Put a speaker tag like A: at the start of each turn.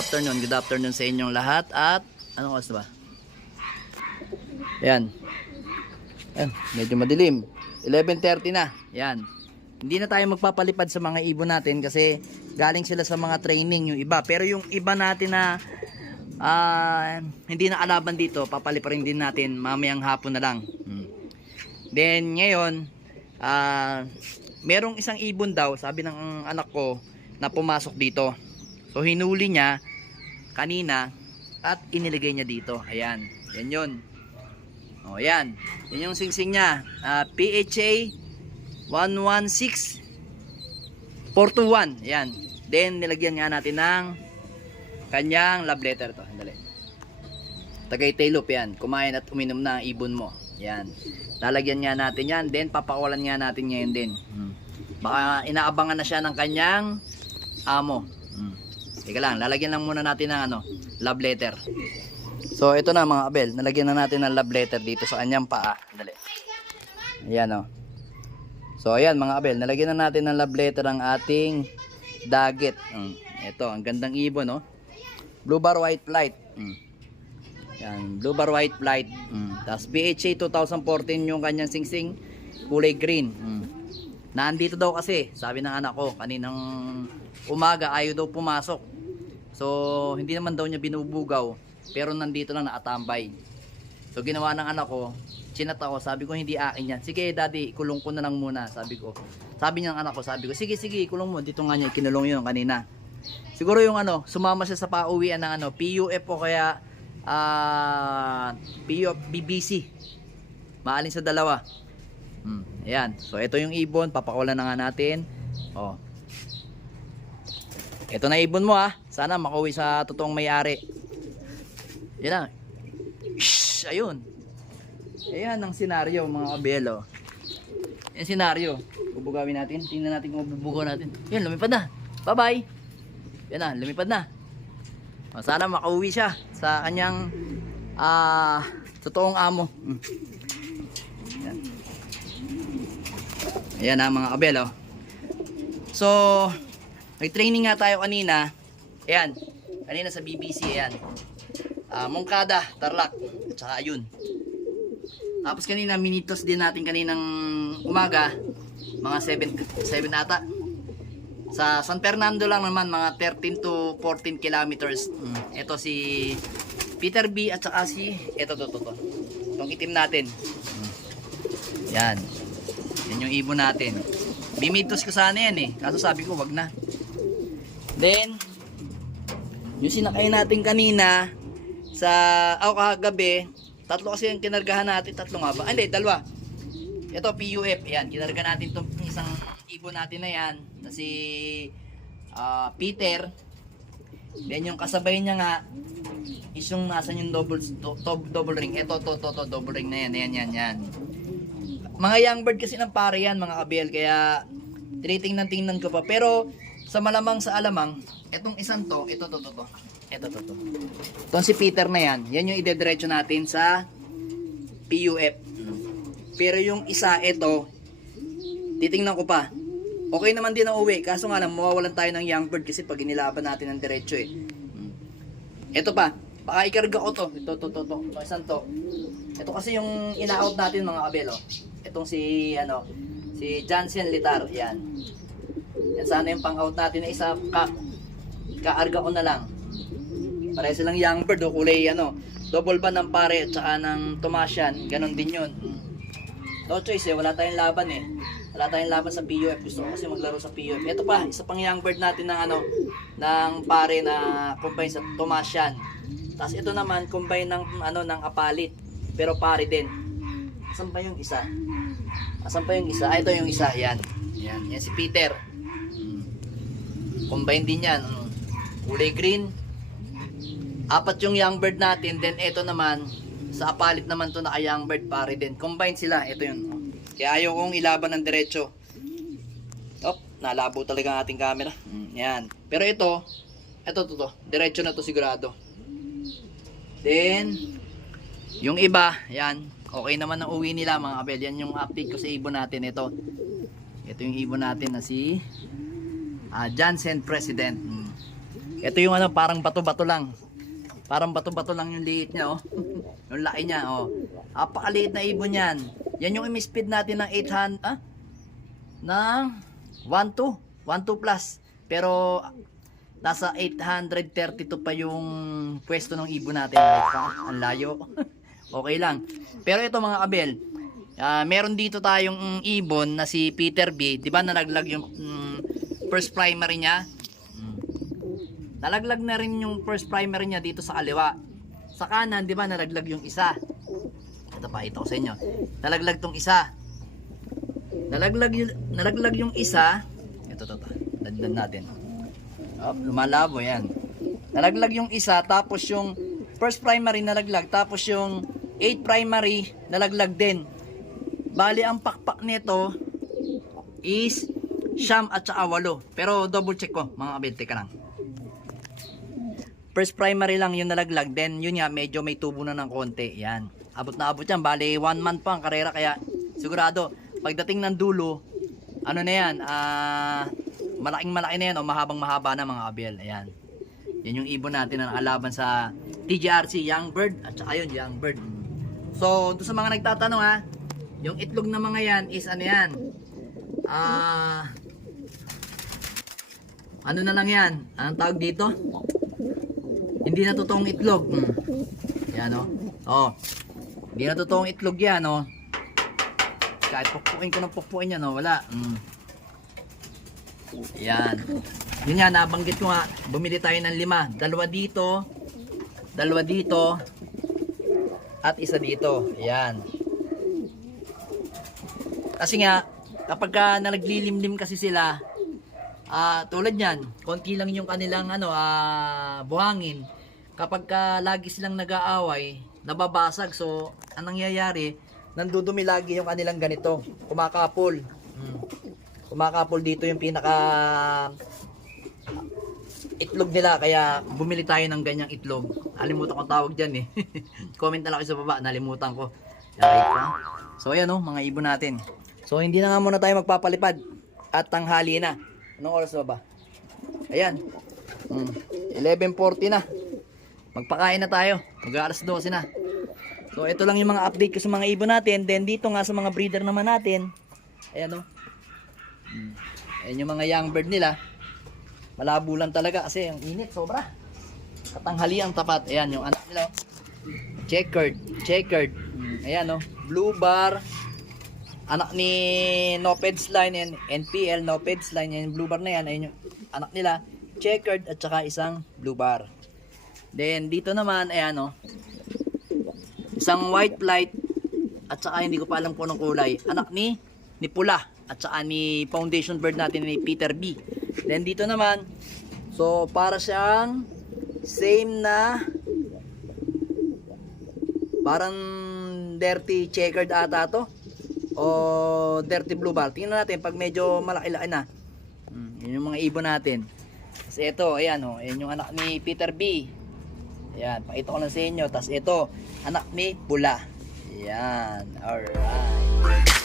A: afternoon, good afternoon sa inyong lahat at anong oras ba? Yan. Yan, medyo madilim. 11.30 na. Yan. Hindi na tayo magpapalipad sa mga ibon natin kasi galing sila sa mga training yung iba. Pero yung iba natin na ah, hindi na kalaban dito, papaliparin din natin mamayang hapon na lang. Hmm. Then ngayon, ah, merong isang ibon daw, sabi ng anak ko, na pumasok dito. So hinuli niya kanina at inilagay niya dito. Ayan. Yan yun. O yan. Yan yung singsing niya. Ah, PHA 116421. Ayan. Then nilagyan nga natin ng kanyang love letter to. Dali. Tagaytay loop yan. Kumain at uminom na ang ibon mo. Yan. Lalagyan nga natin yan. Then papawalan nga natin ngayon din. Hmm. Baka inaabangan na siya ng kanyang amo. Teka lang, lalagyan lang muna natin ng ano, love letter. So ito na mga abel, nalagyan na natin ng love letter dito sa kanyang paa. Dali. Ayan o. So ayan mga abel, nalagyan na natin ng love letter ang ating daget. Hmm. Ito, ang gandang ibon no. Blue bar white light. Hmm. Yan, blue bar white light. Hmm. Tapos BHA 2014 yung kanyang singsing kulay green. Hmm. Nandito daw kasi, sabi ng anak ko, kaninang umaga ayaw daw pumasok. So, hindi naman daw niya binubugaw, pero nandito lang nakatambay. So, ginawa ng anak ko, chinat ako, sabi ko hindi akin yan. Sige daddy, kulong ko na lang muna, sabi ko. Sabi niya ng anak ko, sabi ko, sige sige, kulong mo. Dito nga niya, kinulong yun kanina. Siguro yung ano, sumama siya sa pauwian ng ano, PUF o kaya ah PUF BBC. Maalin sa dalawa. Hmm, ayan. So ito yung ibon, papakulan na nga natin. Oh. Ito na ibon mo ah. Sana makauwi sa totoong may-ari. Yan na. Shhh, ayun. Ayan ang senaryo mga kabelo. Yan senaryo. Bubugawin natin. Tingnan natin kung bubugaw natin. Yan, lumipad na. Bye-bye. Yan na, lumipad na. O, sana makauwi siya sa kanyang ah totoong amo. Hmm. Yan. Ayan na mga kabelo. So, nag-training nga tayo kanina. Ayan. Kanina sa BBC, ayan. Ah, Mongkada, Tarlac, at saka ayun. Tapos kanina, minitos din natin kaninang umaga. Mga 7, 7 ata. Sa San Fernando lang naman, mga 13 to 14 kilometers. Mm. Ito si Peter B at saka si, ito to, to, to. Itong itim natin. Mm. Yan. Yung ibon natin. Bimitos ko sana yan eh. Kaso sabi ko, wag na. Then, yung sinakay natin kanina sa, ako kagabi, tatlo kasi yung kinargahan natin. Tatlo nga ba? Ah, Hindi, dalawa. Ito, PUF. Yan, kinarga natin itong isang ibon natin na yan. Na si ah, Peter. Then yung kasabay niya nga, is yung nasa yung double, do, double ring. Ito, to, to, to, double ring na yan, yan, yan, yan. Mga young bird kasi ng pare yan, mga kabel. Kaya, tinitingnan-tingnan ko pa. Pero, sa malamang sa alamang, etong isang to, ito, to, to, to. Ito, to, to. Itong si Peter na yan, yan yung idediretso natin sa PUF. Pero yung isa, ito, titingnan ko pa. Okay naman din ang uwi. Kaso nga lang, mawawalan tayo ng young bird kasi pag inilaban natin ng diretso eh. Ito pa, baka ikarga ko to. Ito, to, to, to. Ito, isang to. Ito kasi yung ina-out natin mga kabelo. Itong si, ano, si Jansen Litar. Yan. Yan sana yung pang-out natin na isa. Ka, kaarga ko na lang. Pare silang young bird o kulay ano. Double ba ng pare at saka ng Tomasian. Ganon din yun. No choice eh, wala tayong laban eh. Wala tayong laban sa PUF. Gusto ko kasi maglaro sa PUF. Ito pa, isa pang young bird natin ng ano, ng pare na combine sa Tomasian. Tapos ito naman, combine ng ano, ng apalit. Pero pare din. Asan pa yung isa? Asan pa yung isa? Ah, ito yung isa. Yan. Yan. Yan si Peter. Hmm. Combine din yan. Hmm. Kulay green. Apat yung young bird natin. Then ito naman, sa apalit naman to naka young bird pare din. Combine sila. Ito yun. Kaya ayaw kong ilaban ng diretso. Op, nalabo talaga ang ating camera. Mm, yan. Pero ito, ito to to. Diretso na to sigurado. Then, yung iba, yan. Okay naman ang uwi nila mga kabel. Yan yung update ko sa ibon natin. Ito. Ito yung ibon natin na si ah, Jansen President. Mm. Ito yung ano, parang bato-bato lang. Parang bato-bato lang yung liit niya, oh. yung laki niya, oh. Apakaliit na ibon yan. Yan yung speed natin ng 800, ah? Ng 1-2. 1-2 plus. Pero, nasa 832 pa yung pwesto ng ibon natin. Ang layo. okay lang. Pero ito mga kabel, ah, meron dito tayong mm, ibon na si Peter B. Di ba nalaglag yung mm, first primary niya? Mm. Nalaglag na rin yung first primary niya dito sa kaliwa. Sa kanan, di ba, nalaglag yung isa. Ito pa, ito sa inyo. Nalaglag tong isa. Nalaglag yung, nalaglag yung isa. Ito, ito, ito. Dandan natin. Oh, lumalabo yan. Nalaglag yung isa, tapos yung first primary nalaglag, tapos yung 8 primary nalaglag din. Bali, ang pakpak nito is siyam at saka walo. Pero double check ko, mga kabel, teka lang. First primary lang yung nalaglag, then yun nga, medyo may tubo na ng konti. Yan. Abot na abot yan. Bali, one month pa ang karera, kaya sigurado, pagdating ng dulo, ano na yan, ah, malaking malaki na yan o mahabang mahaba na mga kabel. Ayan. Yan yung ibon natin na nakalaban sa TGRC, Young Bird, at saka yun, Young Bird. So, doon sa mga nagtatanong ha, yung itlog na mga yan is ano yan, ah, ano na lang yan, anong tawag dito? Hindi na totoong itlog. Hmm. Yan o. Oh. Hindi na totoong itlog yan o. Kahit pukpukin ko ng pukpukin yan o, wala. Hmm. Yan. Yun nga, nabanggit ko nga, bumili tayo ng lima. Dalawa dito, dalawa dito, at isa dito. Yan. Kasi nga, kapag ka naglilimlim kasi sila, ah tulad yan, konti lang yung kanilang ano, ah buhangin. Kapag ka lagi silang nag-aaway, nababasag. So, anong nangyayari, nandudumi lagi yung kanilang ganito, kumakapol. Mm. Kumakapol dito yung pinaka itlog nila kaya bumili tayo ng ganyang itlog. Nalimutan ko tawag diyan eh. Comment na lang kayo sa baba, nalimutan ko. Ka? So ayan oh, mga ibon natin. So hindi na nga muna tayo magpapalipad at tanghali na. Anong oras na ba? Ayan. Mm, 11:40 na. Magpakain na tayo. Mag-aalas 12 na. So ito lang yung mga update ko sa mga ibon natin. Then dito nga sa mga breeder naman natin. Ayan oh. Mm. Ayan yung mga young bird nila. Malabo lang talaga kasi ang init sobra. Katanghali ang tapat. Ayan yung anak nila. oh. Checkered, checkered. Ayan oh, blue bar. Anak ni Nopeds line and NPL Nopeds line and blue bar na yan. Ayan yung anak nila. Checkered at saka isang blue bar. Then dito naman ayan oh. Isang white flight at saka hindi ko pa alam kung anong kulay. Anak ni ni Pula at saka ni foundation bird natin ni Peter B. Then dito naman, so para siyang same na parang dirty checkered ata to o dirty blue bar. Tingnan natin pag medyo malaki-laki na. Hmm, yun yung mga ibon natin. Tapos ito, ayan oh, ayan yung anak ni Peter B. Ayan, pakita ko lang sa inyo. Tapos ito, anak ni Pula. Ayan, alright.